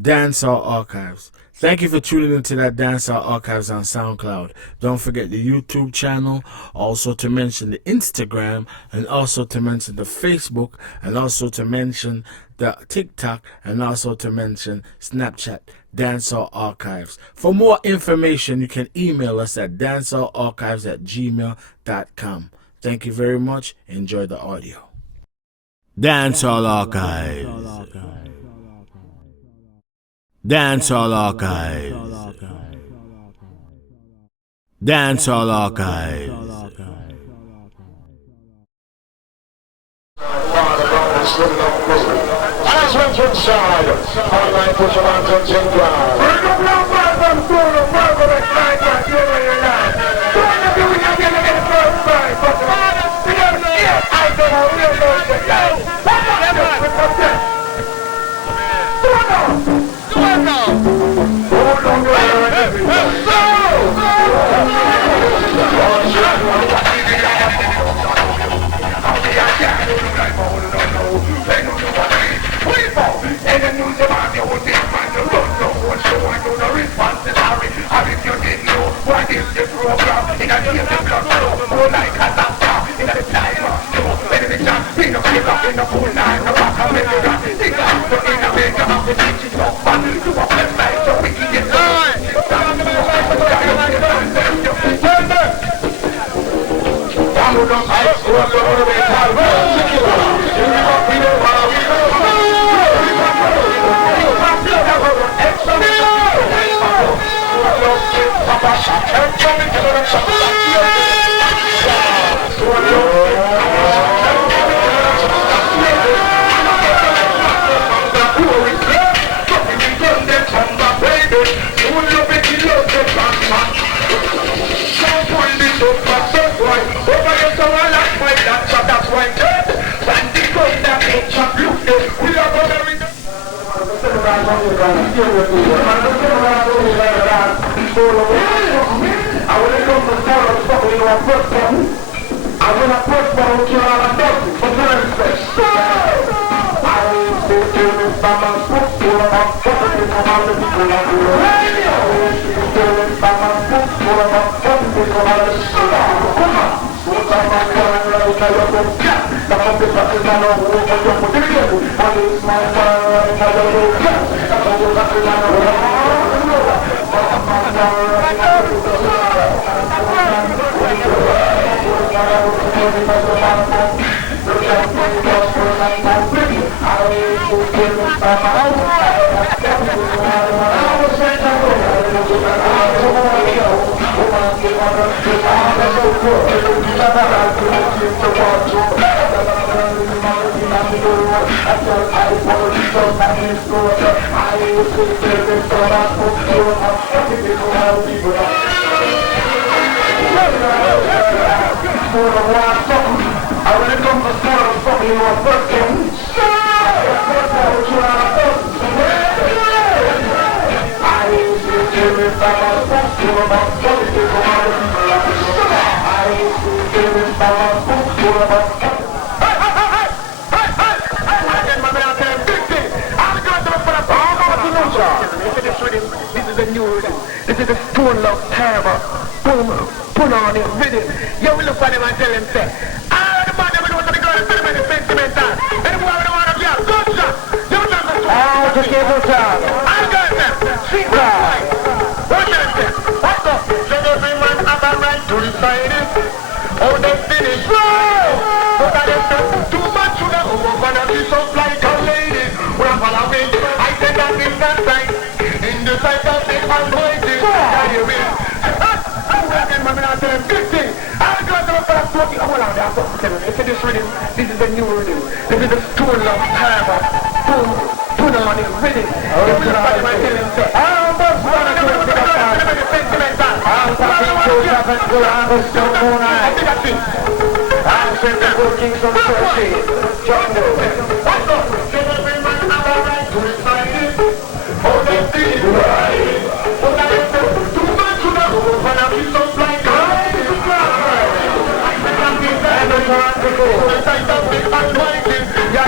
Dancehall Archives. Thank you for tuning into that Dancehall Archives on SoundCloud. Don't forget the YouTube channel, also to mention the Instagram, and also to mention the Facebook, and also to mention the TikTok, and also to mention Snapchat. Dancehall Archives. For more information, you can email us at dancehallarchives@gmail.com. Thank you very much. Enjoy the audio. Dancehall Archives. Dancehall Archives. Dancehall Archives. As went inside, online push around touching ground. Bring up your mind from school of marvelous night and doing your life. Don't you do it again in the first time, but I don't know real those that go. And the news about the whole thing, man, you don't know what you want to the response is sorry. And if you didn't know what is the program, in a game the blood flow, more like a doctor, in a time of snow. Benediction, in a pick up, in a full line, a rock, a melody, in a so in a make up, the teaching so fun, to a left side, so we can get going. I'm going to ice, we're going to be tired, we know how we know. This is the stone love terrible. Boom, put on it, rhythm. Yo, we look at him and tell him, say, all the man never know what the girl is feeling sentimental. Anyone don't want to be a good shot. You don't have to. Oh, to give us up. I'll go there. Sweet boy. What you say? What's up? Let every man have a right to decide it. Oh, they finish. But I just say, too much sugar. Oh, gonna be so like a lady. When I'm following, I said that in that time. In the sight of the Almighty. This is the new rhythm. This is the stone love hammer. Boom, put on it, rhythm. Yeah,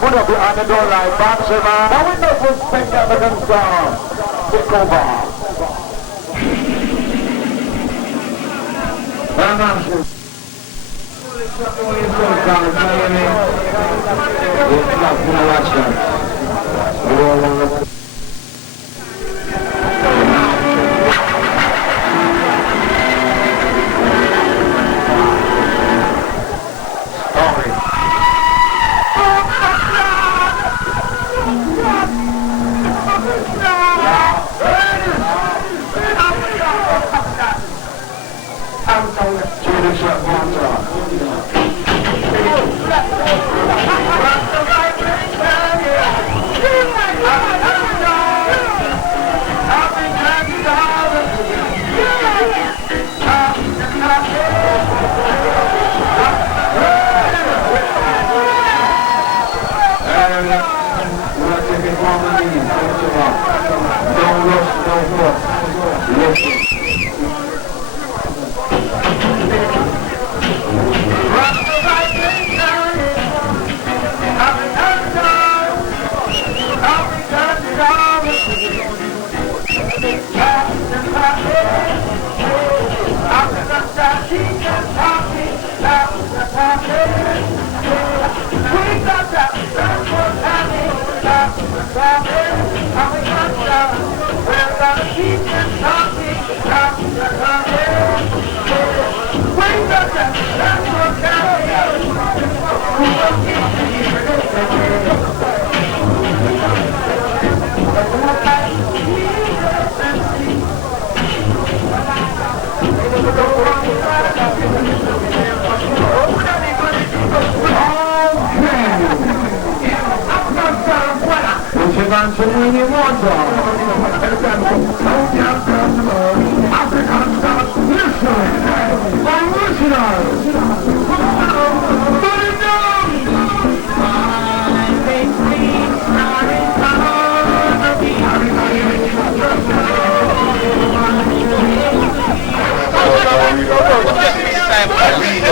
Put up behind the door like boxer, man. Now we know who's spent African song. Take over.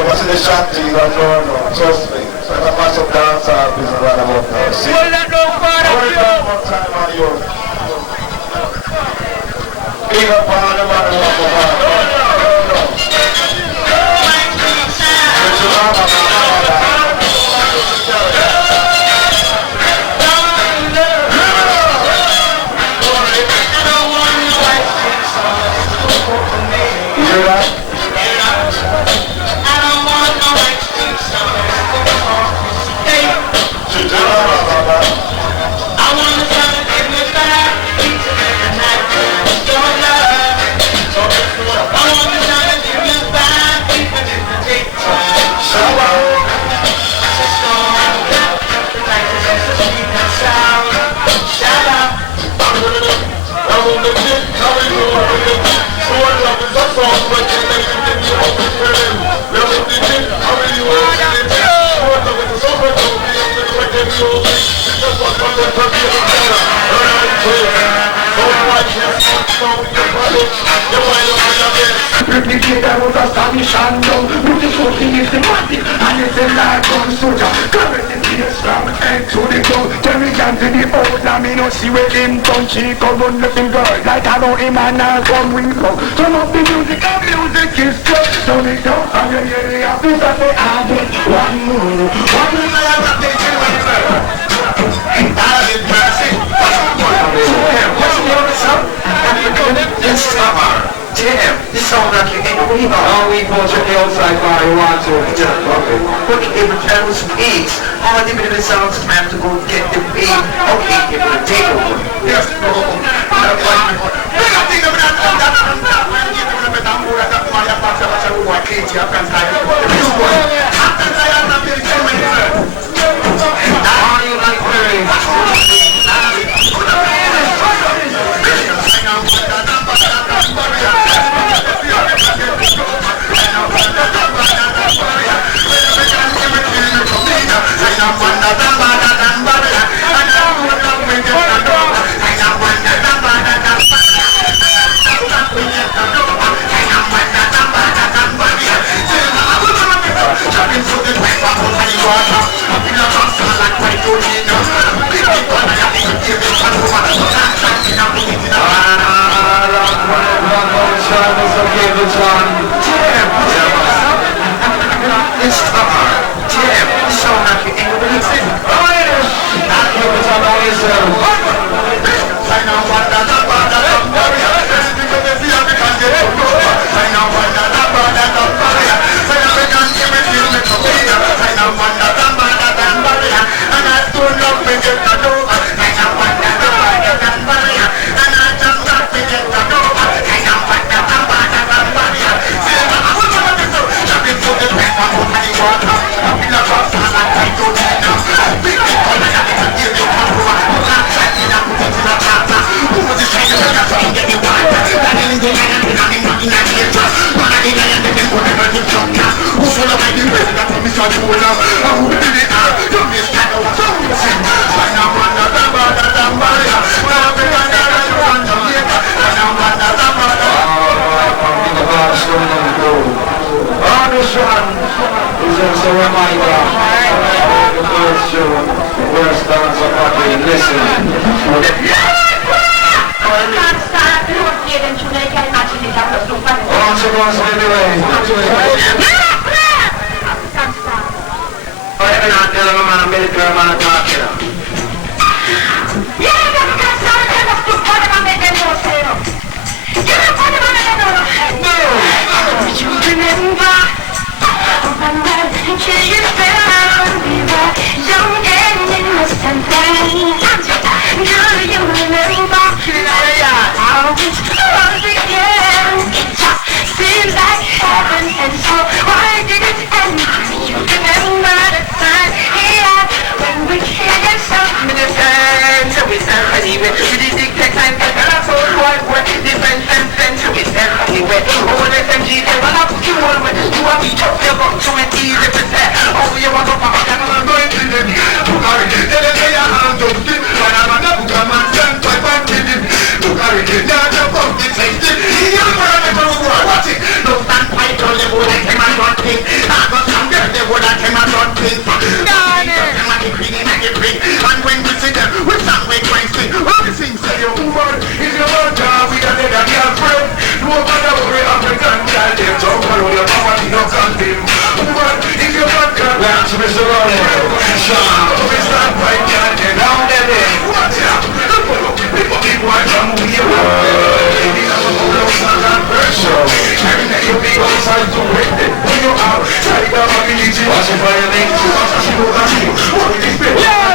What's the shot to you guys going on? Trust me. So if I pass up dance off, this is what I'm up now. See? Hold that no further view! One time on you. Big up on the man who up on. You hear that? Replicator was astonishing, beautiful thing is the magic, and it's a light gun soldier. Covered in the Islam, head to the ground, Jerry Jan to the old, I mean, no see where him done, she go run looking girl, like I know him and I come Weepow. Turn up the music, and music is good, turn it down, and you hear the office, and they have it, one more, Damn, this sound like you ain't Weepow, check the outside bar, you want to. Yeah, okay. But if it else peace, all the minute sounds have to go get the beat. Okay, you're gonna take over. Yes, no. It's time. Damn, so happy. Anybody say, oh yes. I give it on all yourself. I know what that's about. Just a reminder of the first show, worst dance of fucking listen. Oh, she goes anyway. I'm not telling them I'm a military man talking. Seems like heaven, and so why did it end? You remember the time when we can't stop the fence, so we stand anyway. We did take time to tell us all what defense and fence, so we stand anyway. Oh, let them G, they run up to one way. You have to talk about so it's easy to say. Oh, you want to pop up and I'm going to the Bugari. Tell them they are on the tip, but I'm on the Bugaman, stand by back to the Bugari. Now the pump is like this. You're going to go watch it. No stand by to the wood and came and run things. I got some girl, the wood and came and run things. And when we see them, we stand with Christ. All the things say your woman is your mother. We got a girlfriend. No matter what we African child, they talk about your mama, no condemn. Woman is your mother. That's Mr. Rory. We stand by Canada. Down there. Watch out. People are from here. You be outside to wait them. When you out, try to have a village. Watch it for your name. She knows that you want to be yeah.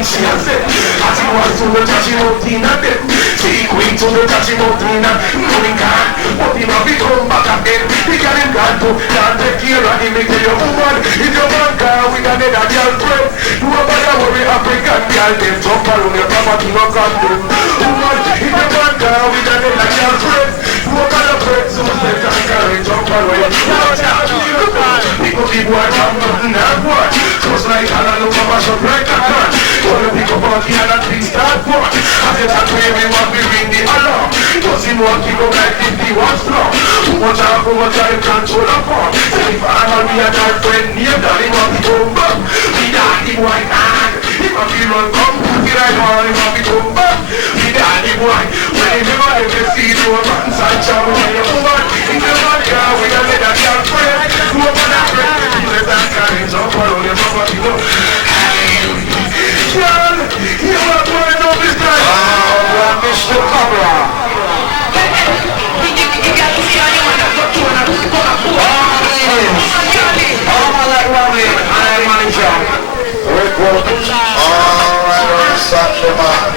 She has said, as you want to look at you, Tina, see, queen to look at you, Tina, knowing God, but he might become back again. He can him God to, can't take care of him, make your woman. If your man car, we can get a girlfriend. You a bother worry, African girl, them jump around your property, no condemn. Woman, if your man car, we can get a girlfriend. You a bother friend, so they can carry jump around your property. People are from nothing and what? Just like Hannah, look up and shut like a gun. All the people about the other things start what? As they talk to him, we want to ring the alarm. Does him want to go like 51 strong? Too much time control the form. So if I want me a girlfriend near that, he want to come back. We daddy boy, man. He want to run, come put it right on, he want to come back. We daddy boy, when he never ever see you a man's side, so we tell you, woman, if you want to we don't let that girlfriend. Who up on that friend? Let that carry jump around your property, you know. John, you want to know this time? Oh, Mr. Cobra. You got to see how you want to Alright, on the start the man.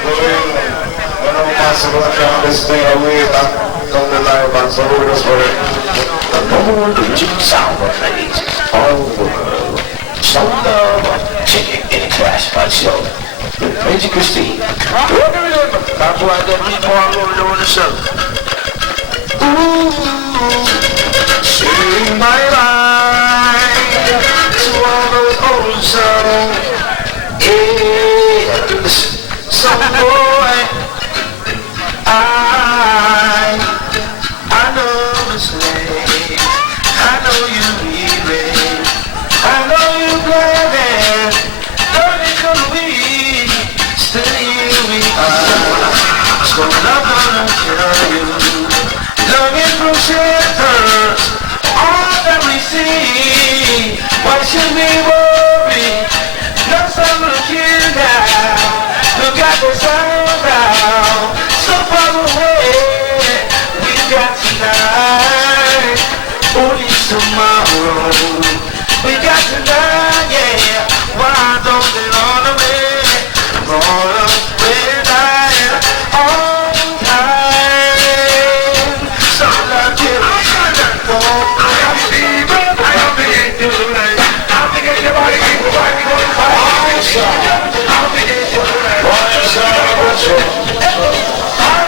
When I'm massive, I can't this thing away back down the line, man. So we're just for it. The number one sound of ladies all over the world. Some love, chicken in classified show. Crazy Christine. That's why the people are rolling on the show. Ooh, sing my mind to all those old songs. Yes, some boy, I know the slave. I know you need it. I know you glad it. Learning from we, still here we are. So I'm gonna tell you, longing from shelters, all that we see. Why should we worry? No summer here now. Look at the sun now. So far away. We got tonight. Only tomorrow. We got tonight, yeah. Why don't they run away? Run away night. All time. So love you. I am fever. I am beginning to tonight. I'm thinking your body keep fighting on fire. I'm beginning to tonight. I'm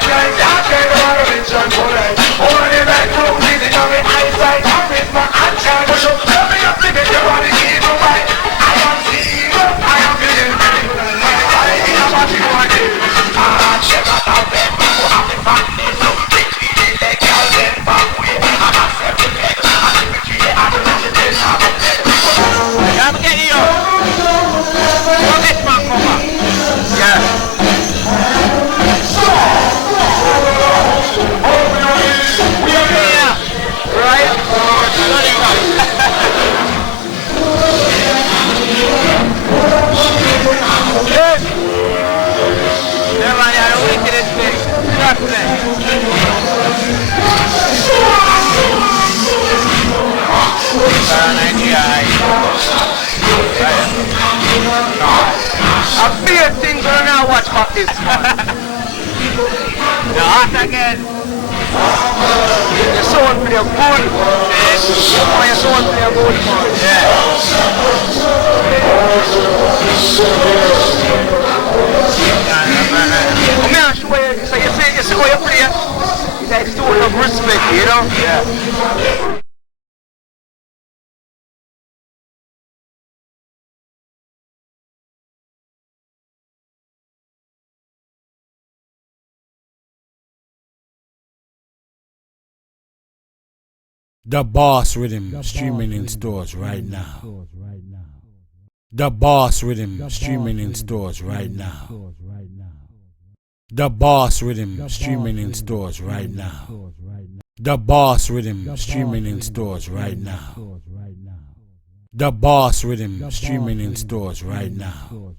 trying to run a bitch on tonight. Over the back room, breathing on my eyesight. I'm with my eyesight. So tell me I'm thinking your body keep fighting. I am fever. I am beginning to tonight. I am watching my game. Check out that back. I'm in my knees. So big, they got that back. I'm a seven head. I'm a kid. I'm a legend. I'm a dead. I'm getting you. Look at my mama. Yeah. A few things we now watch about this one. Not again. Your son for your good. Yes. Your son for your good. Yeah. Come here, show you. So you see how you play? It's like stone of respect, you know? Yeah. The Boss Rhythm streaming in stores right now. The Boss Rhythm streaming in stores right now. The Boss Rhythm streaming in stores right now. The Boss Rhythm streaming in stores right now. The Boss Rhythm streaming in stores right now.